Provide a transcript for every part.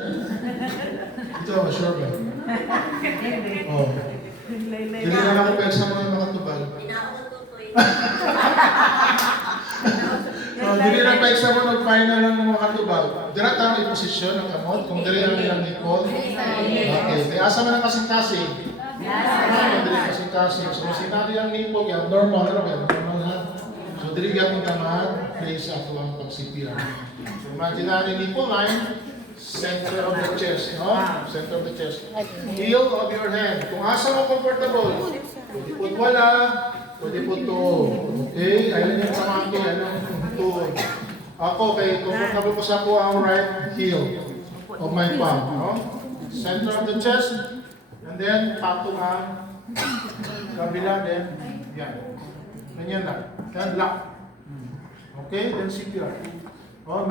Ito, sure ba? Oh. Hindi na ako pwede sa mga makatubal. Hindi na pwede sa mga final ng mga katubal. Dira tama yung posisyon ng kamot, kung diri ang ilang ipon. Okay, kaya asa man ang kasing-kasing. Diri kasing-kasing. So, sinabi ang nipog, yung normal, normal ha. So, diri gapon tamad, place sa ato ang pag-CPR. So, imaginary nipple line, center of the chest, no? Center of the chest. Heel of your hand. Kung asa mo comfortable, pwede po wala, pwede po to. Okay? Ayun yung samahan ko, ayun yung to. Ako, kay comfortable ko sa po ang right heel of my palm, no? Center of the chest, and then patong ang kabila din. Yan. Ganyan lang. Yan, lock. Okay? Then CPR. Oh,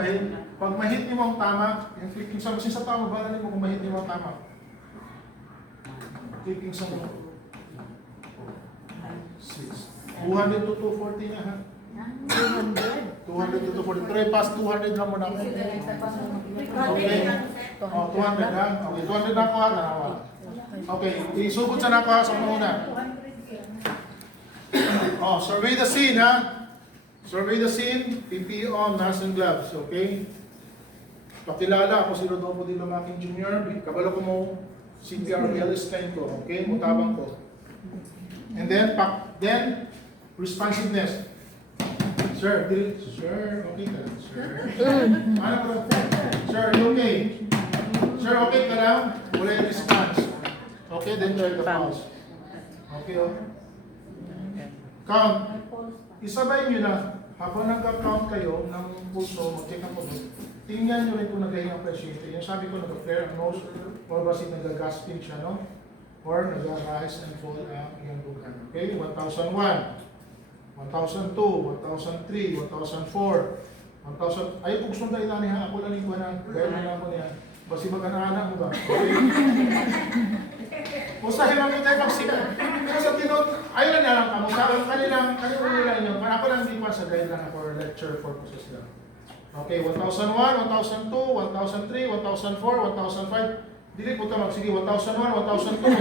pag mahit niyo ang tama, yung clicking sa tama, bala niyo kung mahit niyo ang tama. Clicking sa mo. 6. 200 to 240 na ha. 200 to 240. Try past 200 lang muna. Okay. Oh, 200 lang. Okay, 200 na ako ha. Okay, isugod sa nako ha sa una. Oh, survey the scene ha. Survey the scene, PPE on, mask and gloves, okay? Pakilala ako si Rodolfo Di Lumaking Jr. Kabalo ko mo CPR Ellis ko, okay? Mutabang ko. And then, responsiveness. Sir, okay ka lang, sir. Ano ko? Sir, okay? Sir, okay ka lang? Wala yung response. Okay, then try the pause. Okay, oh. Count. Isabay nyo na. Habang nagka-count kayo ng pulso, mag-check up po doon, tingnan nyo rin kung nag-iing ang pasyente. Yung sabi ko, nag-flare ang nose, or basi nag-gasping siya, no? Or nag-rise and fall ang iyong dugan. Okay? 1,001, 1,002, 1,003, 1,004, 1,000. Ayaw kong sunday na niya. Ako lang yung kuha gaya na ako niya. Basi mag-anak mo ba? Okay? Usahin lang mo tayo magsika. Pero sa tinod, ayun na lang kamo. Kanilang nila nyo. Ako lang di pa sa guide lang for lecture purposes lang. Okay, 1,001, 1,002, 1,003, 1,004, 1,005. Dili po tamag. Sige, 1,001, 1,002.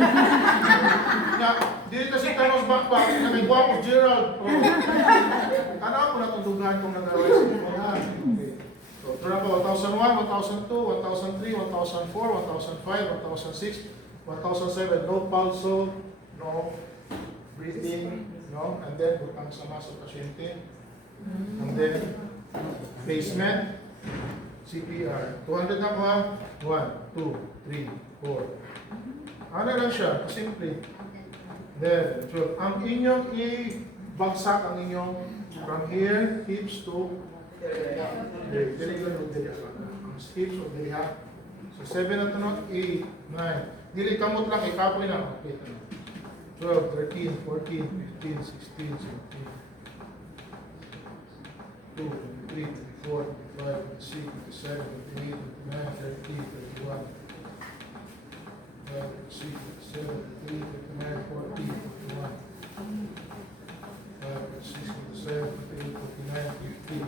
Dili kasi Thanos backpack. Nagagawa ko, Gerald. Tanaw ko na itong dugaan kung nag-araway sa mga. Okay. So, ito na po, 1,001, 1,002, 1,003, 1,004, 1,005, 1,006, 1,007, no pulso, no breathing, no? And then, butang sama sa pasyente. And then, placement, CPR. 200 na ko ha? 1, 2, 3, 4. Ano lang siya? Simple. Then, so, ang inyong i-bagsak ang inyong from here, hips to there. Dili ganun, dili ha. Hips to dili ha. So, 7 na ito, 8, 9. Dili kamot lang, ikapoy na. Okay. 12, 13, 14, 15, 16, 17, 2, 3, 4, 5, 6, 7, 8, 9, 30, 31, 5, 6, 7, 8, 9, 40, 41, 5, 6, 7, 8, 49, 50.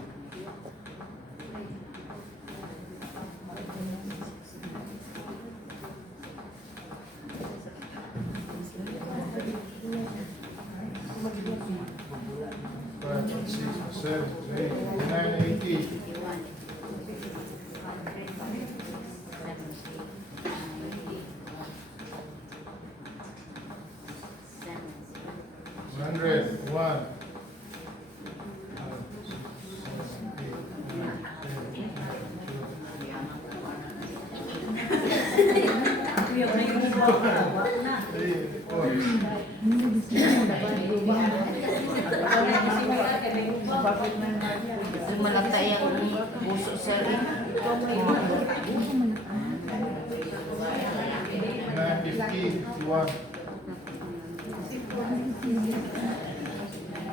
Malata yung puso sa rin.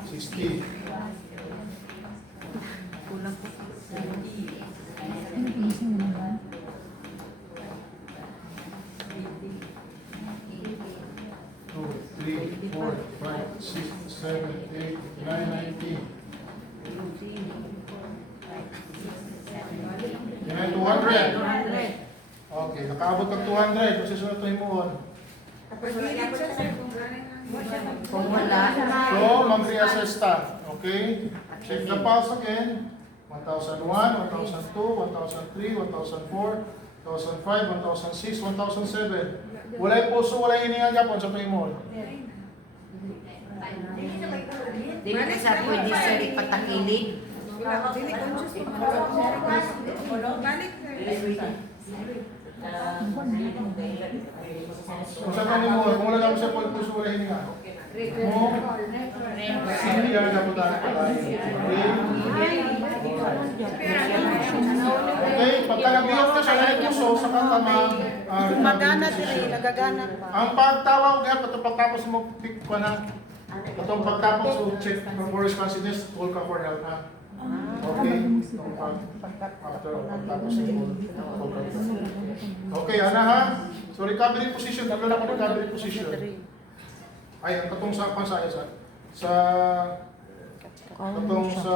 60. Kulang po. 3, 4, 5, 6, 7, 8, 9, 19. Yan, 200. Okay, nakaabot kag 200, kasi sunod to himuon. Kung wala, So, mag-reassess ta. Okay? Check the pulse again. 1001, 1002, 1003, 1004, 1005, 1006, 1007. Walay puso, walay hininga Japon sa himuon. di ba sa pwede sir ipatakilid? Kung saan ka himuon, kung wala lang sa puso, walay hininga. Mo, hindi yan na punta na okay, pagka nabiyot ka sa lahat puso, sa kantama, Gumagana din, nagagana pa. ang pagtawag nga, ito pagtapos mo, pick pa na. Itong pagtapos mo, check for responsiveness, call ka for help na. Okay? Itong after pagtapos mo, call ka for help. Okay, ana ha? So recovery position, naglalak ko recovery position. Ay, ang katong sa pansaya sa katong sa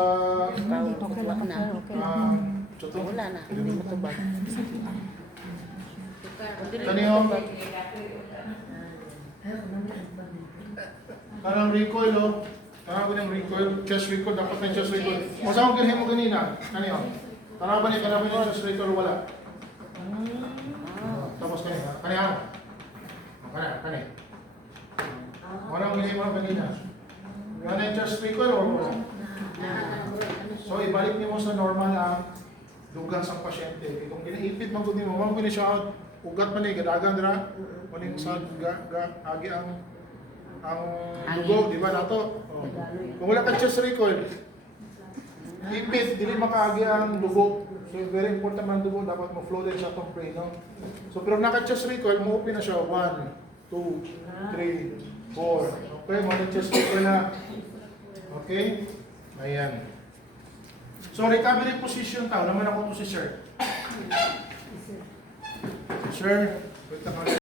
chutong Wala na, hindi matubag. kaniyo kanang recoil o kanang ko ng recoil, chest recoil, dapat na chest recoil. Kung saan ko mo ganina, kaniyo kanang ba ni chest recoil o wala? Tapos kaniya kaniya Warang gini mo kanina. Yan ang chest recoil o wala? So ibalik niyo mo sa normal ang dugang sa pasyente. Kung ginaipit man gud nimo, mo gini siya ugat man ni gadagan dira. Kuning sa agi ang dugo, di ba nato? Oh. Kung wala ka chest recoil, ipit dili makaagi ang dugo. So very important man dugo, dapat mo flow din sa tong brain, no? So pero naka chest recoil, mo open na siya 1, 2, 3, 4. Okay, mag-chest recoil na. Okay? Ayan. So, recovery position tao. Naman ako to si Sir. Sir, wait lang.